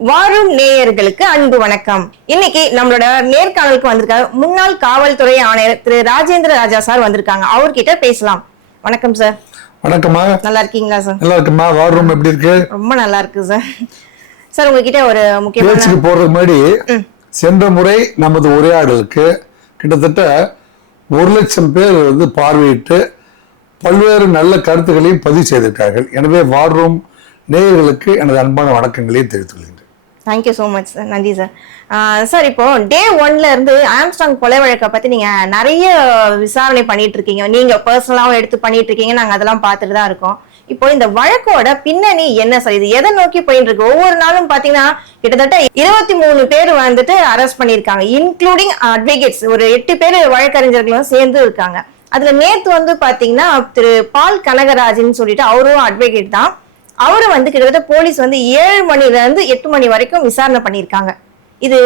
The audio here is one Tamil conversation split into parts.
வாரும் நேயர்களுக்கு அன்பு வணக்கம். இன்னைக்கு நம்மளோட நேர்காணலுக்கு வந்திருக்காங்க முன்னாள் காவல்துறை ஆணையர் திரு ராஜேந்திர ராஜா சார் வந்திருக்காங்க. அவர்கிட்ட பேசலாம். வணக்கம் சார். வணக்கம்மா. நல்லா இருக்கீங்களா சார்? நல்லா இருக்குமா வார் ரூம் எப்படி இருக்கு? ரொம்ப நல்லா இருக்கு சார். சார் உங்ககிட்ட ஒரு முக்கியமான பேச்சுக்கு போறதுக்கு முன்னாடி சென்ற முறை நமது உரையாடலுக்கு கிட்டத்தட்ட ஒரு லட்சம் பேர் வந்து பார்வையிட்டு பல்வேறு நல்ல கருத்துக்களையும் பதிவு செய்திருக்கார்கள் எனவே வார் ரூம் நேயர்களுக்கு எனது அன்பான வணக்கங்களையும் தெரிவித்துக் கொள்கின்றேன் thank you so much sir நன்றி சார் சார் இப்போ டே ஒன்ல இருந்து ஆம்ஸ்டாங் கொலை வழக்கை பத்தி நீங்க நிறைய விசாரணை பண்ணிட்டு இருக்கீங்க நீங்க பர்சனலாவும் எடுத்து பண்ணிட்டு இருக்கீங்க நாங்க அதெல்லாம் பார்த்துட்டு தான் இருக்கோம். இப்போ இந்த வழக்கோட பின்னணி என்ன சார் இது எதை நோக்கி போயிட்டு இருக்கு? ஒவ்வொரு நாளும் பாத்தீங்கன்னா கிட்டத்தட்ட இருபத்தி மூணு பேர் வந்துட்டு அரெஸ்ட் பண்ணியிருக்காங்க. இன்க்ளூடிங் அட்வொகேட்ஸ் ஒரு எட்டு பேர் வழக்கறிஞர்களும் சேர்ந்து இருக்காங்க. அதுல நேத்து வந்து பாத்தீங்கன்னா திரு பால் கனகராஜன் சொல்லிட்டு அவரும் அட்வொகேட் தான். அவரை வந்து கிட்டத்தட்ட போலீஸ் வந்து ஏழு மணில இருந்து எட்டு மணி வரைக்கும் விசாரணை பண்ணியிருக்காங்க. இது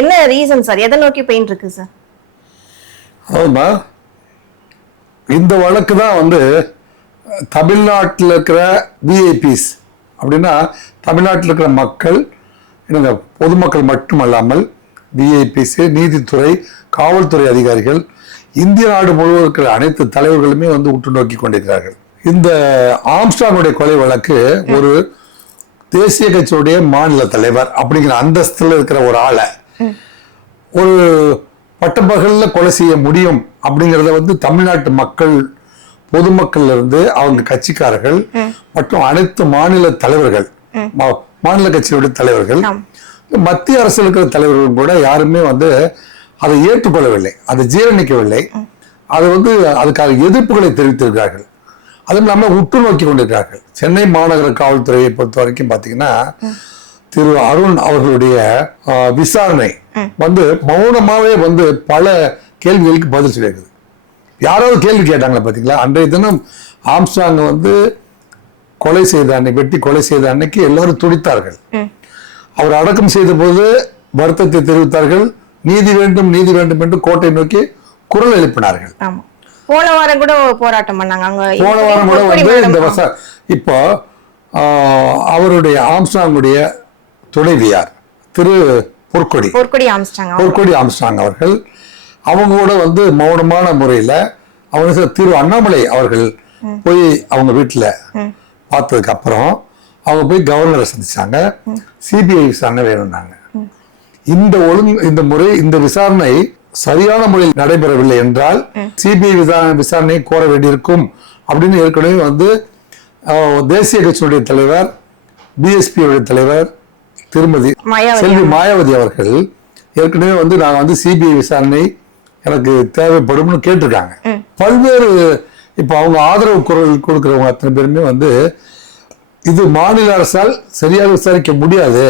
என்ன ரீசன் சார் எதை நோக்கி பெயின் இருக்கு சார் ஆமா இந்த வழக்கு தான் வந்து தமிழ்நாட்டில் இருக்கிற விஐபிஸ் அப்படின்னா தமிழ்நாட்டில் இருக்கிற மக்கள் என்னங்க பொதுமக்கள் மட்டுமல்லாமல் விஐபிஸ் நீதித்துறை காவல்துறை அதிகாரிகள் இந்திய நாடு முழுவதும் இருக்கிற அனைத்து தலைவர்களுமே வந்து உற்று நோக்கி கொண்டிருக்கிறார்கள். இந்த ஆம்ஸ்டாங்குடைய கொலை வழக்கு ஒரு தேசிய கட்சியுடைய மாநில தலைவர் அப்படிங்கிற அந்தஸ்துல இருக்கிற ஒரு ஆளை ஒரு பட்டப்பகல்ல கொலை செய்ய முடியும் அப்படிங்கறத வந்து தமிழ்நாட்டு மக்கள் பொதுமக்கள்ல இருந்து அவங்க கட்சிக்காரர்கள் மற்றும் அனைத்து மாநில தலைவர்கள் மாநில கட்சியுடைய தலைவர்கள். மத்திய அரசு இருக்கிற தலைவர்கள் கூட யாருமே வந்து அதை ஏற்றுக்கொள்ளவில்லை அதை ஜீரணிக்கவில்லை. அது வந்து அதுக்காக எதிர்ப்புகளை தெரிவித்திருக்கிறார்கள். அதுவும் இல்லாமல் உற்று நோக்கி கொண்டிருக்கிறார்கள். சென்னை மாநகர காவல்துறையை பொறுத்த வரைக்கும் பார்த்தீங்கன்னா திரு அருண் அவர்களுடைய விசாரணை வந்து மௌனமாகவே வந்து பல கேள்விகளுக்கு பதில் சொல்லியிருக்குது. யாராவது கேள்வி கேட்டாங்களா பார்த்தீங்களா அன்றைய தினம் ஆம்ஸ்டாங் வந்து கொலை செய்த அன்னைக்கு வெட்டி கொலை செய்த அன்னைக்கு எல்லாரும் துடித்தார்கள். அவர் அடக்கம் செய்த போது வருத்தத்தை தெரிவித்தார்கள். நீதி வேண்டும் நீதி வேண்டும் என்று கோட்டை நோக்கி குரல் எழுப்பினார்கள். போன வாரம் கூட போராட்டம் பண்ணாங்க. அங்க போன வாரம் கூட வந்து இந்த வச இப்போ அவருடைய ஆம்ஸ்டாங்குடைய துணைவியார் திரு பொற்கொடி. பொற்கொடி ஆமிச்சிட்டாங்க பொற்கொடி ஆம்ஸ்டாங் அவர்கள் அவங்க கூட வந்து மௌனமான முறையில அவங்க திரு அண்ணாமலை அவர்கள் போய் அவங்க வீட்டுல பார்த்ததுக்கு அப்புறம் அவங்க போய் கவர்னரை சந்திச்சாங்க. சிபிஐ விசாரணை வேணும்னாங்க. இந்த ஒழுங்கு இந்த முறை இந்த விசாரணை சரியான முறையில் நடைபெறவில்லை என்றால் சிபிஐ விசாரணை கோர வேண்டியிருக்கும் அப்படின்னு ஏற்கனவே வந்து தேசிய கட்சியினுடைய தலைவர் பிஎஸ்பி தலைவர் திருமதி மாயாவதி செல்வி மாயாவதி அவர்கள் ஏற்கனவே வந்து நான் வந்து சிபிஐ விசாரணை எனக்கு தேவைப்படும்னு கேட்டிருக்காங்க. பல்வேறு இப்போ அவங்க ஆதரவு குரல் கொடுக்கிறவங்க அத்தனை பேருமே வந்து இது மாநில அரசால் சரியாக விசாரிக்க முடியாது.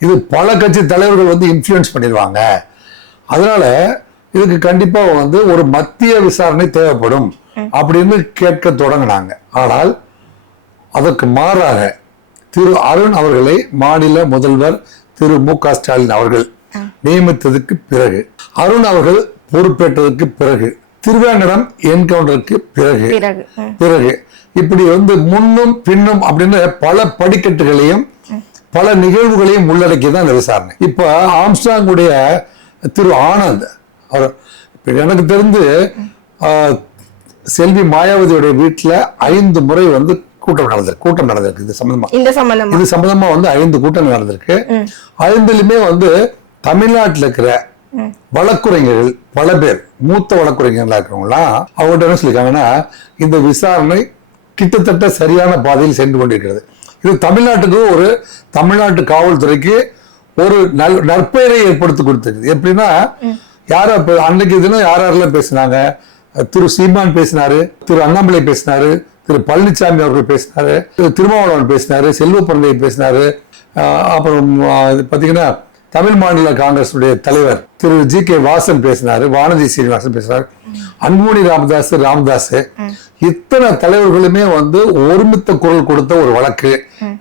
இது பல கட்சி தலைவர்கள் வந்து இன்ஃப்ளூயன்ஸ் பண்ணிடுவாங்க அதனால இதுக்கு கண்டிப்பா வந்து ஒரு மத்திய விசாரணை தேவைப்படும் அப்படின்னு கேட்க தொடங்கினாங்க. ஆனால் அதற்கு மாறாக திரு அருண் அவர்களை மாநில முதல்வர் திரு மு க ஸ்டாலின் அவர்கள் நியமித்ததுக்கு பிறகு அருண் அவர்கள் பொறுப்பேற்றதற்கு பிறகு திருவேங்கடம் என்கவுண்டருக்கு பிறகு பிறகு இப்படி வந்து முன்னும் பின்னும் அப்படின்னு பல படிக்கட்டுகளையும் பல நிகழ்வுகளையும் உள்ளடக்கி தான் இந்த விசாரணை. இப்ப ஆம்ஸ்டாங்குடைய திரு ஆனந்த். அவர் எனக்கு தெரிந்து செல்வி மாயாவதியுடைய வீட்டுல ஐந்து முறை வந்து கூட்டம் நடந்திருக்கு கூட்டம் நடந்திருக்கு. இது சம்பந்தமா இந்த சம்பந்தமா? இது சம்பந்தமா வந்து ஐந்து கூட்டம் நடந்திருக்கு. ஐந்துலயுமே வந்து தமிழ்நாட்டில் இருக்கிற வழக்குரைஞர்கள் பல பேர் மூத்த வழக்குரைஞர்களா இருக்கிறவங்களாம் அவங்கள்ட்ட என்ன சொல்லியிருக்காங்கன்னா இந்த விசாரணை கிட்டத்தட்ட சரியான பாதையில் சென்று கொண்டிருக்கிறது. இது தமிழ்நாட்டுக்கு ஒரு தமிழ்நாட்டு காவல்துறைக்கு ஒரு நல் நற்பெயரை ஏற்படுத்தி கொடுத்திருக்கு எப்படின்னா யார இப்போ அன்னைக்கு தினம் யார் யாரெல்லாம் பேசினாங்க? திரு சீமான் பேசினாரு திரு அண்ணாமலை பேசினாரு திரு பழனிசாமி அவர்கள் பேசினாரு திரு திருமாவளவன் பேசினாரு செல்வ பிறந்தை பேசினாரு. அப்புறம் பார்த்தீங்கன்னா தமிழ் மாநில காங்கிரஸுடைய தலைவர் திரு ஜி கே வாசன் பேசினாரு வானதி சீனிவாசன் பேசினார் அன்புமணி ராமதாஸ் ராமதாஸ் இத்தனை தலைவர்களுமே வந்து ஒருமித்த குரல் கொடுத்த ஒரு வழக்கு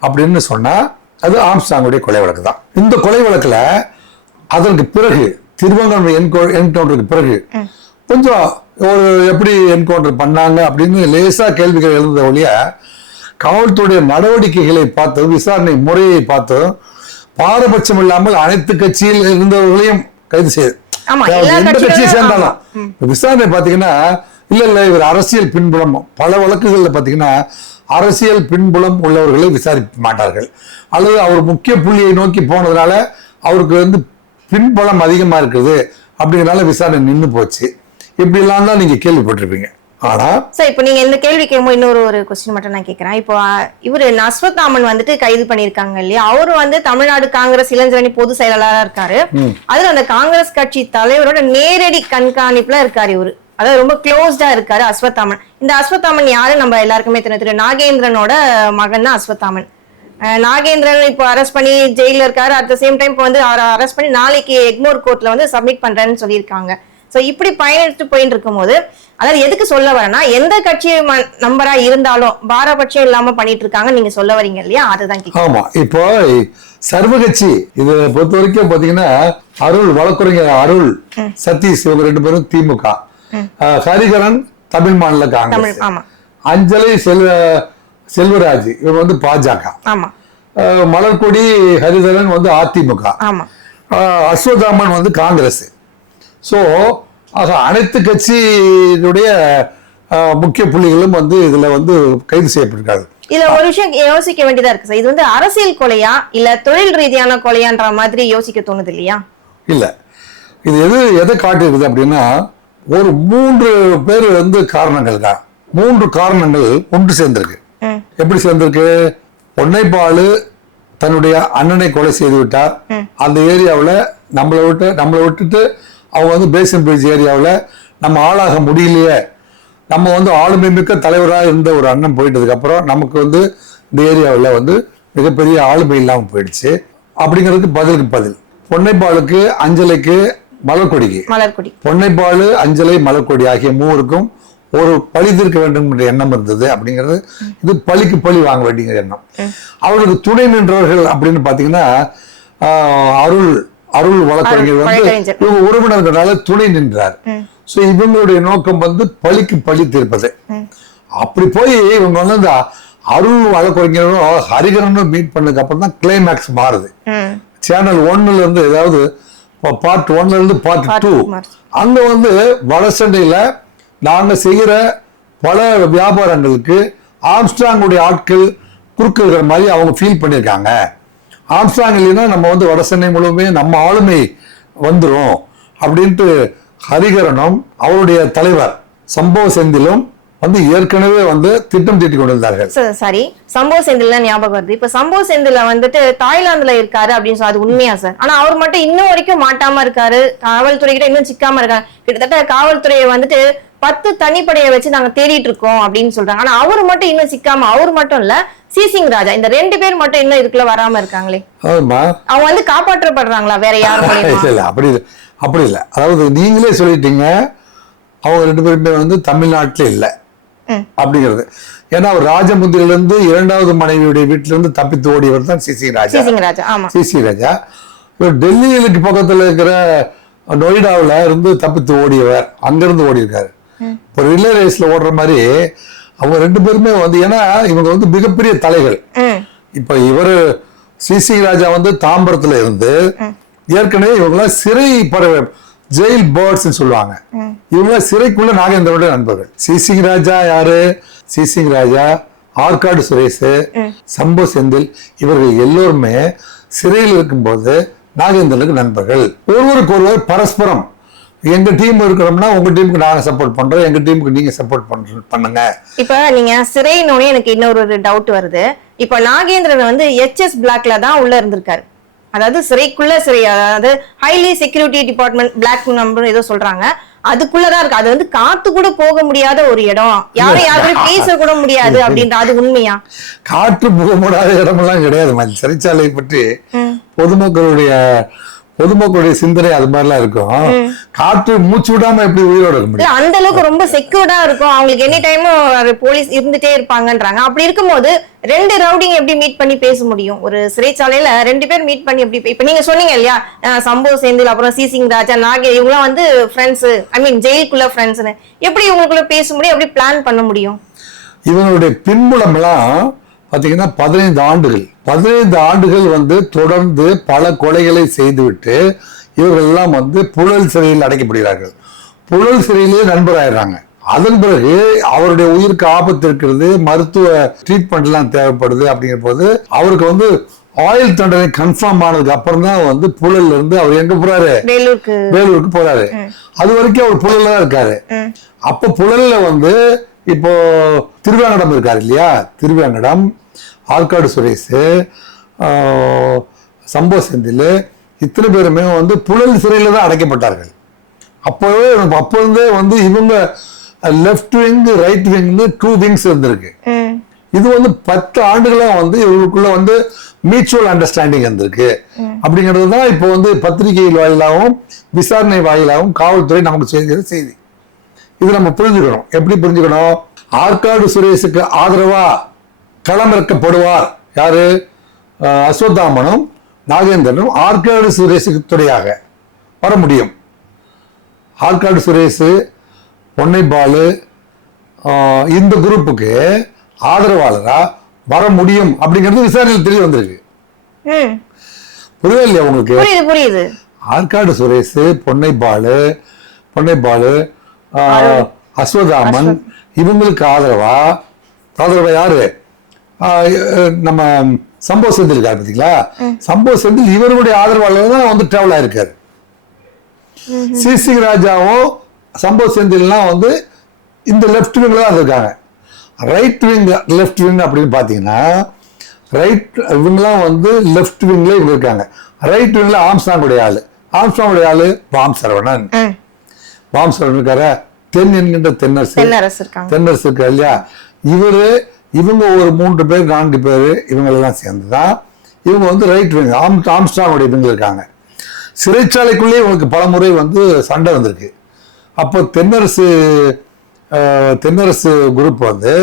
அப்படின்னு சொன்னா அது ஆம்ஸ்டாங்குடைய கொலை வழக்கு தான். இந்த கொலை வழக்குல அதற்கு பிறகு திருவங்கை என்கவுண்டருக்கு பிறகு கொஞ்சம் ஒரு எப்படி என்கவுண்டர் பண்ணாங்க அப்படின்னு லேசா கேள்விகள் எழுந்த ஒழிய காவல்துறையுடைய நடவடிக்கைகளை பார்த்து விசாரணை முறையை பார்த்து பாரபட்சம் இல்லாமல் அனைத்து கட்சியில் இருந்தவர்களையும் கைது செய்யுது எந்த கட்சியை சேர்ந்தாலும். விசாரணை பாத்தீங்கன்னா இல்ல இல்ல இவர் அரசியல் பின்புலம் பல வழக்குகள்ல பாத்தீங்கன்னா அரசியல் பின்புலம் உள்ளவர்களை விசாரிக்க மாட்டார்கள். அல்லது அவர் முக்கிய புள்ளியை நோக்கி போனதுனால அவருக்கு வந்து பின்புலம் அதிகமா இருக்குது அப்படிங்கறனால விசாரணை நின்னு போச்சு. இப்படி எல்லாம் தான் நீங்க கேள்விப்பட்டிருப்பீங்க. ஆனா சார் இப்போ நீங்க இந்த கேள்வி கேட்கும்போது இன்னொரு ஒரு கொஸ்டின் மட்டும் நான் கேட்கறேன். இப்போ இவரு அஸ்வத்தாமன் வந்துட்டு கைது பண்ணியிருக்காங்க இல்லையா? அவரு வந்து தமிழ்நாடு காங்கிரஸ் இளைஞரணி பொதுச் செயலாளரா இருக்காரு. அதுல அந்த காங்கிரஸ் கட்சி தலைவரோட நேரடி கண்காணிப்புல இருக்காரு இவரு. அதாவது ரொம்ப க்ளோஸ்டா இருக்காரு அஸ்வத்தாமன் இந்த அஸ்வத்தாமன் யாரு? நம்ம எல்லாருக்குமே தெரியும். திரு நாகேந்திரனோட மகன் தான் அஸ்வத்தாமன். நாகேந்திரன் இப்போ அரெஸ்ட் பண்ணி ஜெயில இருக்காரு. அட் த சேம் டைம் இப்போ வந்து அவரை அரெஸ்ட் பண்ணி நாளைக்கு எக்மோர் கோர்ட்ல வந்து சப்மிட் பண்றேன்னு சொல்லியிருக்காங்க. சோ இப்படி பயணிட்டு போயிட்டு இருக்கும்போது அதாவது எதுக்கு சொல்ல வரேன்னா எந்த கட்சி நம்பரா இருந்தாலும் பாரபட்சம் இல்லாம பண்ணிட்டு இருக்காங்க நீங்க சொல்ல வரீங்க இல்லையா? அதுதான். ஆமா. இப்போ சர்வகட்சி இதை பொறுத்த வரைக்கும் பாத்தீங்கன்னா அருள் வழக்குரைஞர் அருள் சதீஷ் இவங்க ரெண்டு பேரும் திமுக. ஹரிகரன் தமிழ் மாநில காங்கிரஸ். அஞ்சலி செல்வ செல்வராஜ் இவங்க வந்து பாஜக. மலர்கொடி ஹரிதரன் வந்து அதிமுக. அஸ்வத்தாமன் வந்து காங்கிரஸ். ஸோ ஆக அனைத்து கட்சியினுடைய முக்கிய புள்ளிகளும் வந்து இதுல வந்து கைது செய்யப்பட்டிருக்காங்க. இதுல ஒரு விஷயம் யோசிக்க வேண்டியதா இருக்கு சார். இது வந்து அரசியல் கொலையா? இல்ல தொழில் ரீதியான கொலையான்ற மாதிரி யோசிக்க தோணுது இல்லையா? இல்ல. இது எது எதை காட்டுகிறது அப்படின்னா ஒரு மூன்று பேர் வந்து காரணங்கள் தான். மூன்று காரணங்கள் ஒன்று சேர்ந்திருக்கு. எப்படி சேர்ந்திருக்கு? பொன்னைப்பாலு தன்னுடைய அண்ணனை கொலை செய்து விட்டார். அந்த ஏரியாவுல நம்மளை விட்டு நம்மளை விட்டுட்டு அவங்க வந்து பேசன் பிரிட்ஜ் ஏரியாவுல நம்ம ஆளாக முடியலையே. நம்ம வந்து ஆளுமை மிக்க தலைவராக இருந்த ஒரு அண்ணன் போயிட்டதுக்கு அப்புறம் நமக்கு வந்து இந்த ஏரியாவுல வந்து மிகப்பெரிய ஆளுமை இல்லாமல் போயிடுச்சு. அப்படிங்கிறதுக்கு பதிலுக்கு பதில். பொன்னைப்பாலுக்கு அஞ்சலைக்கு மலர்கொடிக்கு. மலர்கொடி. பொன்னைப்பாலு அஞ்சலை மலர்கொடி ஆகிய மூவருக்கும் ஒரு பழி தீர்க்க வேண்டும் என்ற எண்ணம் இருந்தது அப்படிங்கிறது இது பழிக்கு பழி வாங்க வேண்டிய எண்ணம். அவர்களுக்கு துணை நின்றவர்கள் அப்படின்னு பாத்தீங்கன்னா ஆஹ், அருள் அருள் வழக்கறிஞர் வந்து. இவங்க உறவினர்களால துணை நின்றார். சோ இவங்களுடைய நோக்கம் வந்து பழிக்கு பழி தீர்ப்பது. அப்படி போய் இவங்க வந்து அந்த அருள் வழக்கறிஞரும் ஹரிகரனும் மீட் பண்ணதுக்கு அப்புறம் தான் கிளைமேக்ஸ் மாறுது சேனல் ஒன்னுல இருந்து அதாவது பார்ட் ஒன்ல இருந்து பார்ட் டூ. அங்க வந்து வடசண்டையில நாங்க செய்யற பல வியாபாரங்களுக்கு ஆம்ஸ்ட்ராங்குடைய ஆட்கள் குறுக்கிற மாதிரி அவங்க ஃபீல் பண்ணியிருக்காங்க ஆம்ஸ்ட்ராங் இல்லைன்னா நம்ம வந்து வடசென்னை முழுமே நம்ம ஆளுமை வந்துரும் அப்படின்ட்டு ஹரிகரனும் அவருடைய தலைவர் சம்பவ செந்திலும் வந்து ஏற்கனவே வந்து திட்டம் தீட்டி கொண்டிருந்தார்கள். சரி சம்பவ செந்தில் ஞாபகம் வருது. இப்ப சம்பவ செந்தில வந்துட்டு தாய்லாந்துல இருக்காரு அப்படின்னு சொல்லி அது உண்மையா சார் ஆனா அவர் மட்டும் இன்னும் வரைக்கும் மாட்டாம இருக்காரு. காவல்துறை கிட்ட இன்னும் சிக்காம இருக்காங்க கிட்டத்தட்ட காவல்துறையை வந்துட்டு பத்து தனிப்படையை வச்சு நாங்க தேடிட்டு இருக்கோம் அப்படின்னு சொல்றாங்க. ஆனா அவர் மட்டும் இன்னும் சிக்காம அவர் மட்டும் இல்ல சிசிங் ராஜா. இந்த ரெண்டு பேர் மட்டும் இன்னும் இதுக்குள்ள வராம இருக்காங்களே. அவங்க வந்து காப்பாற்றப்படுறாங்களா வேற யார் இல்ல அப்படி இல்ல அப்படி இல்ல. அதாவது நீங்களே சொல்லிட்டீங்க அவங்க ரெண்டு பேருமே வந்து தமிழ்நாட்டுல இல்ல. அப்படிங்கிறது. ஏன்னா அவர் ராஜமுந்திரில இருந்து இரண்டாவது மனைவியுடைய வீட்டுல இருந்து தப்பித்து ஓடியவர் தான் சிசி ராஜா. சிசி ராஜா இவர் டெல்லியிலுக்கு பக்கத்துல இருக்கிற நொய்டாவுல இருந்து தப்பித்து ஓடியவர். அங்கிருந்து ஓடி இருக்காரு இப்போ ரிலே ரேஸ்ல ஓடுற மாதிரி அவங்க ரெண்டு பேருமே வந்து ஏன்னா இவங்க வந்து மிகப்பெரிய தலைகள். இப்ப இவரு சிசி ராஜா வந்து தாம்பரத்துல இருந்து ஏற்கனவே இவங்களாம் சிறை பறவை ஜெயில் பேர்ட்ஸ் சொல்லுவாங்க. இவங்களாம் சிறைக்குள்ள நாகேந்திரனுடைய நண்பர்கள். சிசிங் ராஜா யாரு? சிசிங் ராஜா ஆற்காடு சுரேஷ் சம்பு செந்தில். இவர்கள் எல்லோருமே சிறையில் இருக்கும்போது நாகேந்திரனுக்கு நண்பர்கள். ஒருவருக்கு ஒருவர் பரஸ்பரம். எங்க டீம் இருக்கிறோம்னா உங்க டீமுக்கு நாங்க சப்போர்ட் பண்றோம். எங்க டீமுக்கு நீங்க சப்போர்ட் பண்ற பண்ணுங்க. இப்ப நீங்க சிறைனோடனே எனக்கு இன்னொரு டவுட் வருது. இப்ப நாகேந்திரன் வந்து எச்எஸ் பிளாக்ல தான் உள்ள இருந்திருக்காரு. அதாவது சிறைக்குள்ள சிறை அதாவது highly security department block number ஏதோ சொல்றாங்க. அதுக்குள்ளதான் இருக்கு. அது வந்து காத்து கூட போக முடியாத ஒரு இடம். யாரும் யாரும் பேச கூட முடியாது அப்படின்ற அது உண்மையா? காற்று புக முடியாத இடமெல்லாம் கிடையாது. மாதிரி சிறைச்சாலையை பற்றி பொதுமக்களுடைய பொதுமக்களுடைய சிந்தனை அது மாதிரிலாம் இருக்கும். காற்று மூச்சு விடாம எப்படி உயிரோட இருக்க முடியும்? அந்த அளவுக்கு ரொம்ப செக்யூர்டா இருக்கும். அவங்களுக்கு எனி டைமும் போலீஸ் இருந்துட்டே இருப்பாங்கன்றாங்க. அப்படி இருக்கும்போது ரெண்டு ரவுடிங் எப்படி மீட் பண்ணி பேச முடியும்? ஒரு சிறைச்சாலையில ரெண்டு பேர் மீட் பண்ணி எப்படி இப்ப நீங்க சொன்னீங்க இல்லையா? சம்பவ் செந்தில் அப்புறம் சிசிங் ராஜா நாகே இவங்கலாம் வந்து ஃப்ரெண்ட்ஸ் ஐ மீன் ஜெயிலுக்குள்ள ஃப்ரெண்ட்ஸ்னு எப்படி இவங்களுக்குள்ள பேச முடியும்? எப்படி பிளான் பண்ண முடியும்? இவங்களுடைய பின்புலம் எல்லாம் பார்த்தீங்கன்னா பதினைந்து ஆண்டுகள். பதினைந்து ஆண்டுகள் வந்து தொடர்ந்து பல கொலைகளை செய்துவிட்டு இவர்கள் எல்லாம் வந்து புழல் சிறையில் அடைக்கப்படுகிறார்கள். புழல் சிறையிலேயே நண்பராயிடுறாங்க. அதன் பிறகு அவருடைய உயிருக்கு ஆபத்து இருக்கிறது மருத்துவ ட்ரீட்மெண்ட் எல்லாம் தேவைப்படுது அப்படிங்கிற போது அவருக்கு வந்து ஆயுள் தண்டனை கன்ஃபார்ம் ஆனதுக்கு அப்புறம் தான் வந்து புழல்ல இருந்து அவர் எங்க போறாரு? வேலூருக்கு. போறாரு. அது வரைக்கும் அவர் புழல்ல தான் இருக்காரு. அப்ப புழல்ல வந்து இப்போ திருவேங்கடம் இருக்காரு இல்லையா? திருவேங்கடம் ஆற்காடு சுரேஷ் சம்போ செந்தில் இத்தனை பேருமே வந்து புழல் சிறையில தான் அடைக்கப்பட்டார்கள். அப்போவே அப்போ இருந்தே வந்து இவங்க லெஃப்ட் விங் ரைட் விங்னு டூ விங்ஸ் இருந்திருக்கு. இது வந்து பத்து ஆண்டுகளா வந்து இவங்களுக்குள்ள வந்து மியூச்சுவல் அண்டர்ஸ்டாண்டிங் இருந்திருக்கு. அப்படிங்கிறது தான் இப்போ வந்து பத்திரிகை வாயிலாகவும் விசாரணை வாயிலாகவும் காவல்துறை நமக்கு செய்கிற செய்தி. இது நம்ம புரிஞ்சுக்கணும். எப்படி புரிஞ்சுக்கணும்? ஆற்காடு சுரேஷுக்கு ஆதரவா களமிறக்கப்படுவார்? யாரு? அஸ்வத்தாமனும் நாகேந்திரனும் ஆற்காடு சுரேஷுக்கு துணையாக வர முடியும். ஆற்காடு சுரேஷ் பொன்னைபாலு ஆஹ் இந்த குரூப்புக்கு ஆதரவாளரா வர முடியும் அப்படிங்கிறது விசாரணையில் தெரிய வந்திருக்கு. புரியல இல்லையா உங்களுக்கு? புரியுது ஆற்காடு சுரேஷ் பொன்னைபாலு ஆஹ், அஸ்வதாமன் இவங்களுக்கு ஆதரவா? ஆதரவா யாரு? நம்ம சம்பவ செந்தில் இருக்காரு பார்த்தீங்களா சம்பவ செந்தில் இவருடைய ஆதரவாளர் தான் வந்து டிராவல் ஆயிருக்காரு. சிசி ராஜாவும் சம்பவ செந்தில்லாம் வந்து இந்த லெஃப்ட் விங்ல தான் இருக்காங்க. ரைட் விங் லெஃப்ட் விங் அப்படின்னு பார்த்தீங்கன்னா ரைட் இவங்கெல்லாம் வந்து லெஃப்ட் விங்ல இவங்க இருக்காங்க. ரைட் விங்ல ஆம்ஸ்டாங்குடைய ஆளு. ஆம்ஸ்டாங்குடைய ஆளு பாம் சரவணன். ம். பாம் சரவணன் இருக்கார? தென் என்கின்ற தென்னரசு. தென்னரசு இருக்கா இல்லையா? இவரு இவங்க ஒரு மூன்று பேர் நான்கு பேர் இவங்களெல்லாம் சேர்ந்து தான் இவங்க வந்து ரைட் விங் ஆம் ஆம்ஸ்டாங்குடைய இவங்க இருக்காங்க. சிறைச்சாலைக்குள்ளேயே இவங்களுக்கு பல முறை வந்து சண்டை வந்திருக்கு. அப்போ தென்னரசு தென்னரசு குரூப் வந்து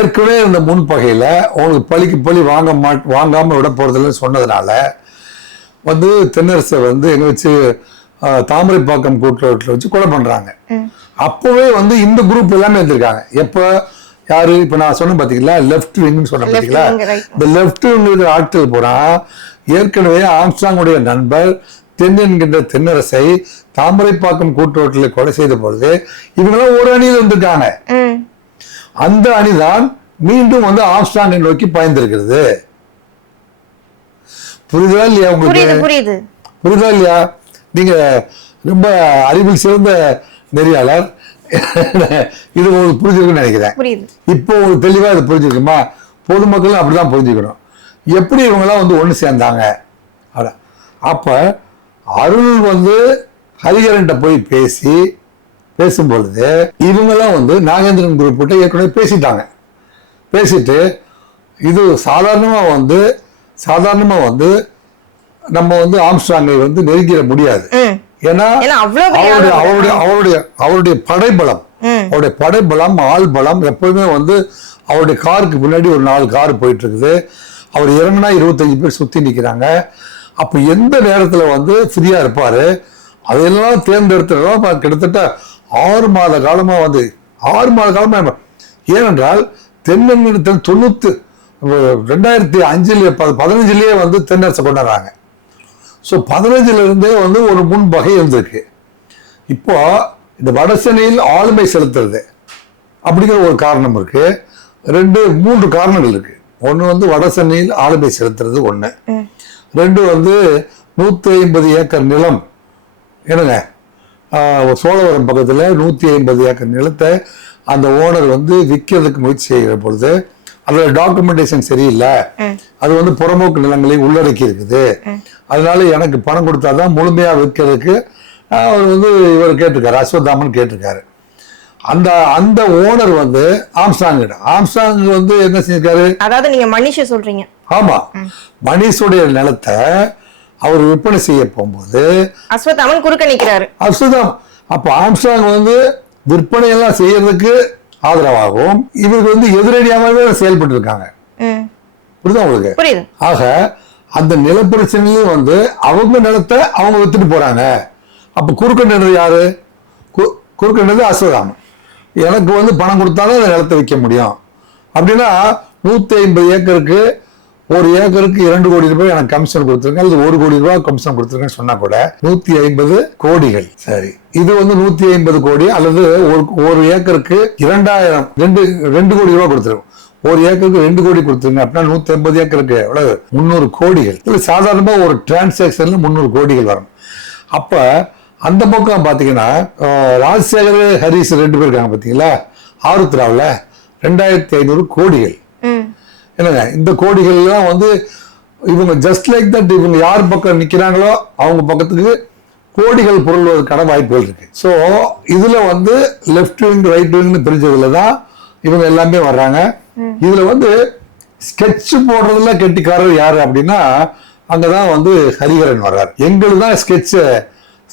ஏற்கனவே இருந்த முன்பகையில உங்களுக்கு பழிக்கு பழி வாங்க மாட் வாங்காம விட போறதில்லைன்னு சொன்னதுனால வந்து தென்னரசை வந்து எங்க வச்சு தாமரைப்பாக்கம் கூட்டுறவுல வச்சு கொலை பண்றாங்க. அப்பவே வந்து இந்த குரூப் எல்லாமே இருந்திருக்காங்க. எப்ப யாரு? இப்ப நான் சொன்னேன் பாத்தீங்களா? லெஃப்ட் விங்னு சொன்னேன் right. இந்த லெஃப்ட் விங் இருக்கிற ஆட்கள் பூரா ஏற்கனவே ஆம்ஸ்டாங்குடைய நண்பர் தென் என்கின்ற தென்னரசை தாமரைப்பாக்கம் கூட்டுறவுல கொலை செய்த பொழுது இவங்கெல்லாம் ஒரு அணியில் இருந்திருக்காங்க. ம். அந்த அணிதான் மீண்டும் வந்து ஆம்ஸ்டாங்கை நோக்கி பாய்ந்திருக்கிறது. புரியுதா இல்லையா உங்களுக்கு? புரியுதா இல்லையா? நீங்க ரொம்ப அறிவில் சிறந்த நெறியாளர். இது உங்களுக்கு புரிஞ்சிருக்குன்னு நினைக்கிறேன். இப்போ உங்களுக்கு தெளிவா இது புரிஞ்சிருக்குமா? பொதுமக்களும் அப்படிதான் புரிஞ்சுக்கணும். எப்படி இவங்கெல்லாம் வந்து ஒண்ணு சேர்ந்தாங்க? அட- அப்ப அருள் வந்து ஹரிஹரன்ட்ட போய் பேசி பேசும் பொழுது இவங்கெல்லாம் வந்து நாகேந்திரன் குரூப் கிட்ட ஏற்கனவே பேசிட்டாங்க. பேசிட்டு இது சாதாரணமா வந்து சாதாரணமா வந்து நம்ம வந்து ஆம்ஸ்ட்ராங்கை வந்து நெருங்கிட முடியாது. ஏன்னா அவருடைய அவருடைய அவருடைய அவருடைய படைபலம். அவருடைய படைபலம் ஆள் பலம் எப்பவுமே வந்து அவருடைய காருக்கு பின்னாடி ஒரு நாலு கார் போயிட்டு இருக்குது அவர் இறங்குனா இருபத்தஞ்சு பேர் சுத்தி நிக்கிறாங்க. அப்ப எந்த நேரத்துல வந்து ஃப்ரீயா இருப்பாரு? அதையெல்லாம் தேர்ந்தெடுத்துறோம் அப்ப கிட்டத்தட்ட ஆறு மாத காலமா வந்து ஆறு மாத காலமா ஏனென்றால் தென்னன் தொண்ணூத்து ரெண்டாயிரத்தி அஞ்சுல பதினஞ்சுலயே வந்து தென்னரசை கொண்டாடுறாங்க. ஸோ பதினஞ்சுல இருந்தே வந்து ஒரு முன்பகை இருந்திருக்கு. இப்போ இந்த வடசென்னையில் ஆளுமை செலுத்துறது அப்படிங்கிற ஒரு காரணம் இருக்கு. ரெண்டு மூன்று காரணங்கள் இருக்கு. ஒன்று வந்து வடசென்னையில் ஆளுமை செலுத்துறது ஒன்று ரெண்டு வந்து நூற்றி ஐம்பது ஏக்கர் நிலம் என்னங்க? சோழவரம் பக்கத்தில் நூற்றி ஐம்பது ஏக்கர் நிலத்தை அந்த ஓனர் வந்து விற்கிறதுக்கு முயற்சி செய்கிற பொழுது அதோட டாக்குமெண்டேஷன் சரியில்லை. அது வந்து புறம்போக்கு நிலங்களை உள்ளடக்கி இருக்குது அதனால எனக்கு பணம் கொடுத்தாதான் முழுமையா விற்கிறதுக்கு ஆஹ், அவர் வந்து இவர் கேட்டிருக்காரு அஸ்வத்தாமன் கேட்டிருக்காரு. அந்த அந்த ஓனர் வந்து ஆம்ஸ்டாங் ஆம்ஸ்டாங் வந்து என்ன செஞ்சிருக்காரு? அதாவது நீங்க மனுஷ சொல்றீங்க. ஆமா மணிஷுடைய நிலத்தை அவர் விற்பனை செய்ய போகும்போது அஸ்வத்தாமன் குறுக்க நிக்கிறாரு. அசுதம் அப்ப ஆம்ஸ்டாங் வந்து விற்பனை எல்லாம் செய்யறதுக்கு ஆதரவாகவும் இவருக்கு வந்து எதிரடியாகவே செயல்பட்டு இருக்காங்க புரியுதா உங்களுக்கு? புரியுது. ஆக அந்த நிலப்பிரச்சனையிலும் வந்து அவங்க நிலத்தை அவங்க வித்துட்டு போறாங்க. அப்ப குறுக்க நின்றது யாரு? கு- குறுக்க நின்றது அஸ்வதாமன். எனக்கு வந்து பணம் கொடுத்தாலும் அந்த நிலத்தை விற்க முடியும். அப்படின்னா நூத்தி ஐம்பது ஏக்கருக்கு ஒரு ஏக்கருக்கு இரண்டு கோடி ரூபாய் எனக்கு கமிஷன் கொடுத்துருங்க. அல்லது ஒரு கோடி ரூபாய் கமிஷன் கொடுத்துருங்கன்னு சொன்னா கூட நூத்தி ஐம்பது கோடிகள். சரி. இது வந்து நூத்தி ஐம்பது கோடி அல்லது ஒரு ஒரு ஏக்கருக்கு இரண்டாயிரம் ரெண்டு ரெண்டு கோடி ரூபாய் கொடுத்துருவோம். ஒரு ஏக்கருக்கு ரெண்டு கோடி கொடுத்துருங்க. அப்படின்னா நூத்தி ஐம்பது ஏக்கருக்கு எவ்வளவு? முந்நூறு கோடிகள். இது சாதாரணமா ஒரு டிரான்சாக்ஷன்ல முந்நூறு கோடிகள் வரும். அப்ப அந்த பக்கம் பாத்தீங்கன்னா அஹ், ராஜசேகர் ஹரிஸ் ரெண்டு பேர் இருக்காங்க பாத்தீங்களா? ஆருத்ராவில் ரெண்டாயிரத்தி ஐநூறு கோடிகள். என்னங்க இந்த கோடிகள்லாம் வந்து இவங்க ஜஸ்ட் லைக் தட் இவங்க யார் பக்கம் நிக்கிறாங்களோ அவங்க பக்கத்துக்கு கோடிகள் பொருள்வதற்கான வாய்ப்புகள் இருக்கு. ஸோ இதுல வந்து லெஃப்ட் விங் ரைட் விங்னு பிரிஞ்சதுல தான் இவங்க எல்லாமே வர்றாங்க. இதுல வந்து ஸ்கெட்ச் போடுறதுல கெட்டிக்காரர் யாரு அப்படின்னா அங்கதான் வந்து ஹரிஹரன் வர்றாரு. எங்களுக்கு தான் ஸ்கெட்ச்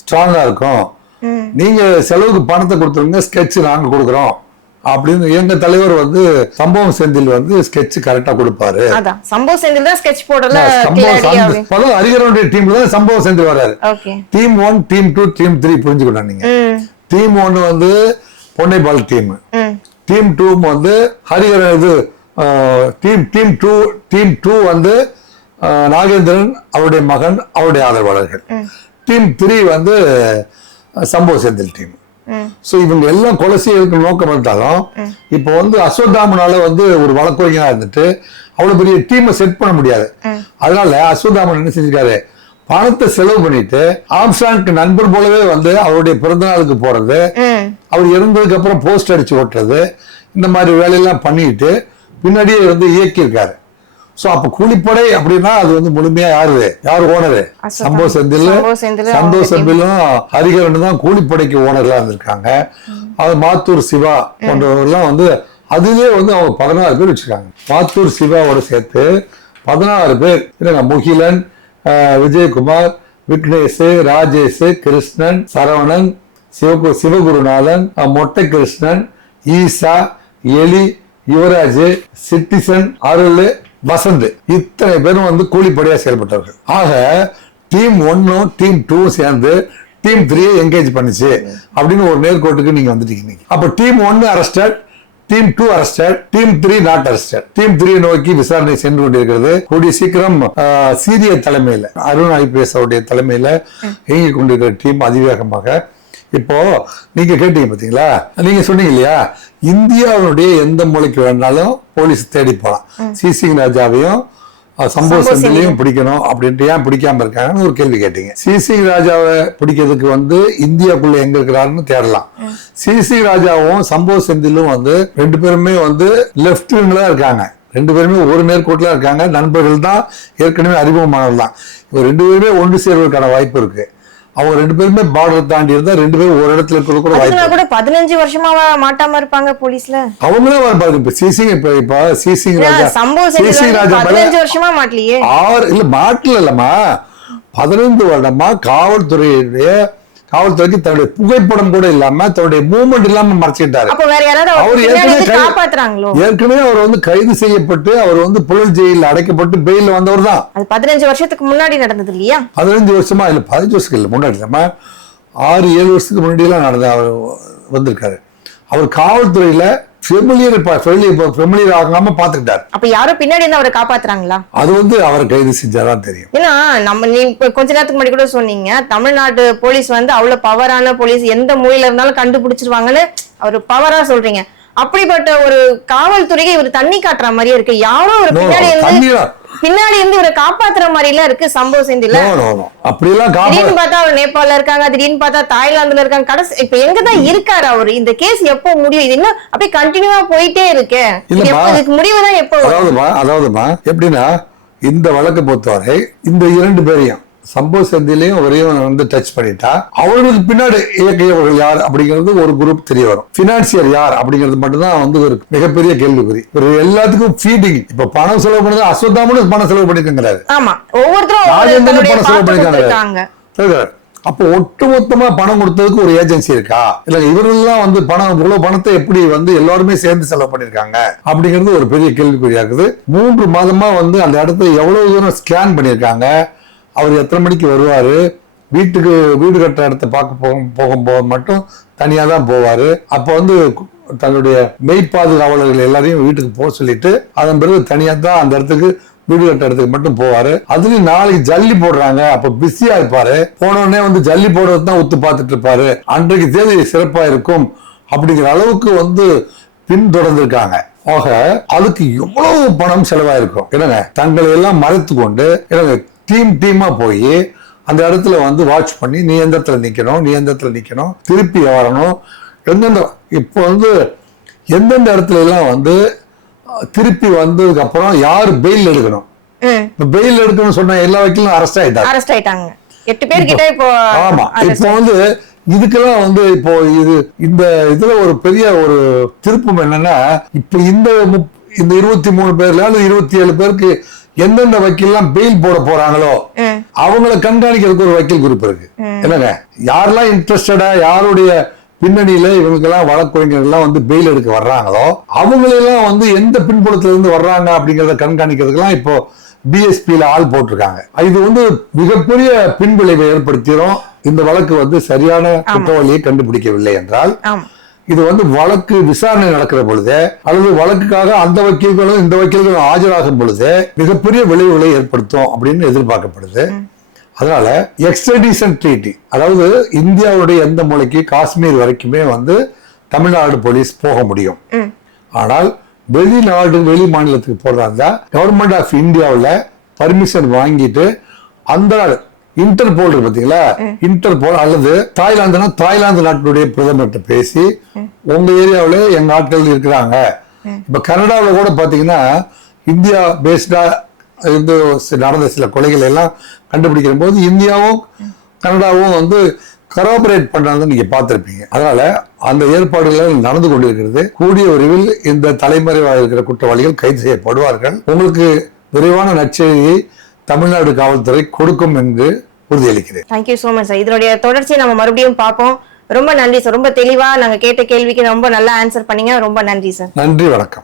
ஸ்ட்ராங்கா இருக்கும். நீங்க செலவுக்கு பணத்தை கொடுத்துருங்க ஸ்கெட்ச் நாங்க கொடுக்குறோம். அப்படின்னு எங்க தலைவர் வந்து சம்பவம் செந்தில் வந்து ஸ்கெட்ச் கரெக்டா கொடுப்பாரு. செந்தில் தான் ஸ்கெட்ச் போடல சம்பவம் ஹரிகரனுடைய டீம்ல தான் சம்பவம் செந்தில் வர்றாரு. Team one team two team three புரிஞ்சுக்கணும் நீங்க. டீம் ஒன் வந்து பொன்னைபால் டீம் டீம் டூ வந்து ஹரிஹரன் இது team team two team two வந்து நாகேந்திரன் அவருடைய மகன் அவருடைய ஆதரவாளர்கள். டீம் த்ரீ வந்து அஹ், சம்பவ செந்தில் டீம் ஸோ இவங்க எல்லாம் கொலை செய்யறதுக்கு நோக்கம் இருந்தாலும் இப்போ வந்து அஸ்வத்தாமனால வந்து ஒரு வழக்கறிஞரா இருந்துட்டு அவ்வளவு பெரிய டீமை செட் பண்ண முடியாது. அதனால அஸ்வத்தாமன் என்ன செஞ்சிருக்காரு? பணத்தை செலவு பண்ணிட்டு ஆம்ஸ்டாங்க்கு நண்பர் போலவே வந்து அவருடைய பிறந்த நாளுக்கு போறது. அவர் இறந்ததுக்கு அப்புறம் போஸ்ட் அடிச்சு ஓட்டுறது. இந்த மாதிரி வேலையெல்லாம் பண்ணிட்டு பின்னாடியே வந்து இயக்கியிருக்காரு. சோ அப்ப கூலிப்படை அப்படின்னா அது வந்து முழுமையா யாரு? யார் ஓனரு சம்பவ செந்தில். சந்தோஷ். செந்திலும் ஹரிகரன் தான் கூலிப்படைக்கு ஓனர்களா இருந்திருக்காங்க. அது மாத்தூர் சிவா போன்றவர்கள்லாம் வந்து அதுலயே வந்து அவங்க பதினாறு பேர் வச்சிருக்காங்க. மாத்தூர் சிவாவோட சேர்த்து பதினாறு பேர். இல்லைங்க முகிலன் விஜயகுமார் விக்னேஷ் ராஜேஷ் கிருஷ்ணன் சரவணன் சிவகு சிவகுருநாதன் மொட்டை கிருஷ்ணன் ஈசா எலி யுவராஜ் சிட்டிசன் அருள் வசந்த். இத்தனை பேரும் வந்து கூலிப்படையா செயல்பட்டவர்கள் ஆக டீம் ஒன்னும் டீம் டூவும் சேர்ந்து டீம் த்ரீயை என்கேஜ் பண்ணுச்சு. அப்படின்னு ஒரு நேர்கோட்டுக்கு நீங்க வந்துட்டீங்க. அப்ப டீம் ஒன்னு arrested team two arrested team three not arrested team three நோக்கி விசாரணை சென்று கொண்டிருக்கிறது. கூடிய சீக்கிரம் சீரிய தலைமையில அருண் ஐபிஎஸ் அவருடைய தலைமையில இயங்கிக் கொண்டிருக்கிற டீம் அதிவேகமாக. இப்போ நீங்க கேட்டீங்க பாத்தீங்களா? நீங்க சொன்னீங்க இல்லையா? இந்தியாவினுடைய எந்த மூலைக்கு வேணாலும் போலீஸ் தேடி போலாம். சிசி ராஜாவையும் சம்பவ செந்திலையும் பிடிக்கணும் அப்படின்ட்டு ஏன் பிடிக்காம இருக்காங்கன்னு ஒரு கேள்வி கேட்டீங்க. சிசி ராஜாவை பிடிக்கிறதுக்கு வந்து இந்தியாக்குள்ள எங்க இருக்கிறாருன்னு தேடலாம். சிசி ராஜாவும் சம்பவ செந்திலும் வந்து ரெண்டு பேருமே வந்து லெஃப்ட் விங்ல தான் இருக்காங்க. ரெண்டு பேருமே ஒரு நேர்கோட்டில் இருக்காங்க. நண்பர்கள் தான் ஏற்கனவே அறிமுகமானவர்கள் தான் இவங்க ரெண்டு பேருமே ஒன்று சேர்வதற்கான வாய்ப்பு இருக்கு. அவங்க ரெண்டு பேருமே பார்டர் தாண்டி இருந்தா ரெண்டு பேரும் ஒரு இடத்துல இருக்கிறது கூட வாய்ப்பு. கூட பதினஞ்சு வருஷமா மாட்டாம இருப்பாங்க போலீஸ்ல அவங்களே வர பாருங்க இப்ப சிசிங் இப்ப இப்ப சிசிங் ராஜா சிசிங் ராஜா பதினஞ்சு வருஷமா மாட்டலையே? ஆறு இல்ல மாட்டல இல்லம்மா. பதினைந்து வருடமா காவல்துறையுடைய காவல்துறைக்கு தன்னுடைய புகைப்படம் கூட இல்லாம தன்னுடைய மூவ்மெண்ட் இல்லாம மறைச்சிட்டாரு. அவர் ஏற்கனவே அவர் வந்து கைது செய்யப்பட்டு அவர் வந்து புழல் ஜெயிலில் அடைக்கப்பட்டு பெயில வந்தவர் தான். பதினஞ்சு வருஷத்துக்கு முன்னாடி நடந்தது இல்லையா? பதினஞ்சு வருஷமா இல்ல பதினஞ்சு வருஷத்துக்கு இல்லை முன்னாடி நம்ம ஆறு ஏழு வருஷத்துக்கு முன்னாடி எல்லாம் நடந்த அவர் வந்திருக்காரு. அவர் காவல்துறையில ஃபெமிலியர் ஃபெமிலியர் ஆகாம பாத்துக்கிட்டார். அப்ப யாரும் பின்னாடி இருந்து அவரை காப்பாத்துறாங்களா? அது வந்து அவரை கைது செஞ்சாதான் தெரியும். ஏன்னா நம்ம நீ கொஞ்ச நேரத்துக்கு முன்னாடி கூட சொன்னீங்க தமிழ்நாடு போலீஸ் வந்து அவ்வளவு பவரான போலீஸ் எந்த மூலையில இருந்தாலும் கண்டுபிடிச்சிருவாங்கன்னு அவர் பவரா சொல்றீங்க. அப்படிப்பட்ட ஒரு காவல்துறைக்கு இவர் தண்ணி காட்டுற மாதிரியே இருக்கு. யாரோ ஒரு பின்னாடி இருந்து பின்னாடி இருந்து இவரை காப்பாத்துற மாதிரி எல்லாம் இருக்கு சம்பவ செந்தில திடீர்னு பார்த்தா அவர் நேபாள்ல இருக்காங்க திடீர்னு பார்த்தா தாய்லாந்துல இருக்காங்க. கடைசி இப்ப எங்கதான் இருக்காரு அவரு? இந்த கேஸ் எப்போ முடியும்? இது இன்னும் அப்படியே கண்டினியூவா போயிட்டே இருக்கு. இதுக்கு முடிவு தான் எப்போ? அதாவதுமா அதாவதுமா எப்படின்னா இந்த வழக்கை பொறுத்தவரை இந்த இரண்டு பேரையும் சம்பவ சந்திலையும் ஒரையும் வந்து டச் பண்ணிட்டா அவர்களுக்கு பின்னாடி இயக்கியவர்கள் யார் அப்படிங்கிறது ஒரு குரூப் தெரிய வரும். பினான்சியர் யார் அப்படிங்கிறது மட்டும்தான் வந்து ஒரு மிகப்பெரிய கேள்விக்குறி. ஒரு எல்லாத்துக்கும் ஃபீடிங் இப்ப பணம் செலவு பண்ணது அஸ்வத்தாமனும் பணம் செலவு பண்ணிருக்கிறாரு ஆமா ஒவ்வொருத்தரும் பணம் செலவு பண்ணிருக்காங்க? அப்போ ஒட்டுமொத்தமா பணம் கொடுத்ததுக்கு ஒரு ஏஜென்சி இருக்கா? இல்ல இவரெல்லாம் வந்து பணம் இவ்வளவு பணத்தை எப்படி வந்து எல்லாருமே சேர்ந்து செலவு பண்ணிருக்காங்க? அப்படிங்கிறது ஒரு பெரிய கேள்விக்குறியா இருக்குது மூன்று மாதமா வந்து அந்த இடத்த எவ்வளவு தூரம் ஸ்கேன் பண்ணிருக்காங்க? அவர் எத்தனை மணிக்கு வருவார்? வீட்டுக்கு வீடு கட்டுற இடத்த பார்க்க போகும் போகும்போது மட்டும் தனியாக தான் போவார். அப்போ வந்து தன்னுடைய மெய்ப்பாதுகாவலர்கள் எல்லாரையும் வீட்டுக்கு போக சொல்லிட்டு அதன் பிறகு தனியாக தான் அந்த இடத்துக்கு வீடு கட்ட இடத்துக்கு மட்டும் போவாரு. அதுலயும் நாளைக்கு ஜல்லி போடுறாங்க. அப்ப பிஸியா இருப்பாரு. போனோடனே வந்து ஜல்லி போடுறது தான் ஒத்து பார்த்துட்டு இருப்பாரு. அன்றைக்கு தேதி சிறப்பா இருக்கும் அப்படிங்கிற அளவுக்கு வந்து பின்தொடர்ந்திருக்காங்க. ஆக அதுக்கு எவ்வளவு பணம் செலவாயிருக்கும்? என்னங்க? தங்களை எல்லாம் மறைத்து கொண்டு என்னங்க டீம் டீமா போய் அந்த இடத்துல வந்து வாட்ச் பண்ணி நீ எந்த இடத்துல நிக்கணும் நீ எந்த இடத்துல நிக்கணும் திருப்பி வரணும். எந்தெந்த இப்போ வந்து எந்தெந்த இடத்துல எல்லாம் வந்து திருப்பி வந்ததுக்கு அப்புறம் யார் பெயில் எடுக்கணும்? இப்ப பெயில் எடுக்கணும்னு சொன்ன எல்லா வக்கீலும் அரெஸ்ட் ஆயிட்டாங்க. அரெஸ்ட் ஆயிட்டாங்க. எட்டு பேர் கிட்ட இப்போ ஆமா. இப்போ வந்து இதுக்கெல்லாம் வந்து இப்போ இது இந்த இதுல ஒரு பெரிய ஒரு திருப்பம் என்னன்னா இப்ப இந்த இந்த இருபத்தி மூணு பேர்ல இருபத்தி ஏழு பேருக்கு எந்தெந்த வக்கீல்லாம் பெயில் போட போறாங்களோ அவங்கள கண்காணிக்கிறதுக்கு ஒரு வக்கீல் குரூப் இருக்கு. என்னங்க? யாரெல்லாம் இன்ட்ரெஸ்டடா யாருடைய பின்னணியில இவங்களுக்கெல்லாம் வழக்கறிஞர்கள்லாம் வந்து பெயில் எடுக்க வர்றாங்களோ அவங்களெல்லாம் வந்து எந்த பின்புலத்துல இருந்து வர்றாங்க அப்படிங்கறத கண்காணிக்கிறதுக்கெல்லாம் இப்போ பிஎஸ்பியில ஆள் போட்டிருக்காங்க. இது வந்து மிகப்பெரிய பின்விளைவை ஏற்படுத்திடும் இந்த வழக்கு வந்து சரியான குற்றவாளியை கண்டுபிடிக்கவில்லை என்றால் இது வந்து வழக்கு விசாரணை நடக்கிற பொழுது அல்லது வழக்குக்காக அந்த வக்கீல்களும் இந்த வக்கீல்களும் ஆஜராகும் பொழுது மிகப்பெரிய விளைவுகளை ஏற்படுத்தும் அப்படின்னு எதிர்பார்க்கப்படுது. அதனால எக்ஸ்ட்ரடிஷன் ட்ரீட்டி அதாவது இந்தியாவுடைய எந்த மூலைக்கு காஷ்மீர் வரைக்குமே வந்து தமிழ்நாடு போலீஸ் போக முடியும். ஆனால் வெளிநாடு வெளி மாநிலத்துக்கு போறதா இருந்தா கவர்மெண்ட் ஆஃப் இந்தியாவுல பர்மிஷன் வாங்கிட்டு அந்த இன்டர்போல் இருக்கு பாத்தீங்களா? இன்டர்போல் அல்லது தாய்லாந்துனா தாய்லாந்து நாட்டினுடைய பிரதமர்கிட்ட பேசி உங்க ஏரியாவுல எங்க ஆட்கள் இருக்கிறாங்க. இப்ப கனடாவுல கூட பாத்தீங்கன்னா இந்தியா பேஸ்டா இருந்து நடந்த சில கொலைகள் எல்லாம் கண்டுபிடிக்கிற போது இந்தியாவும் கனடாவும் வந்து கரோபரேட் பண்றதை நீங்க பார்த்திருப்பீங்க. அதனால அந்த ஏற்பாடுகள் நடந்து கொண்டிருக்கிறது. கூடிய விரைவில் இந்த தலைமறைவாக இருக்கிற குற்றவாளிகள் கைது செய்யப்படுவார்கள். உங்களுக்கு விரைவான நற்செய்தியை தமிழ்நாடு காவல்துறை கொடுக்கும் என்று உறுதியளிக்கிறேன். Thank you so much sir இதனுடைய தொடர்ச்சியை நம்ம மறுபடியும் பார்ப்போம். ரொம்ப நன்றி சார் ரொம்ப தெளிவா நாங்க கேட்ட கேள்விக்கு ரொம்ப நல்லா ஆன்சர் பண்ணீங்க. ரொம்ப நன்றி சார் நன்றி வணக்கம்.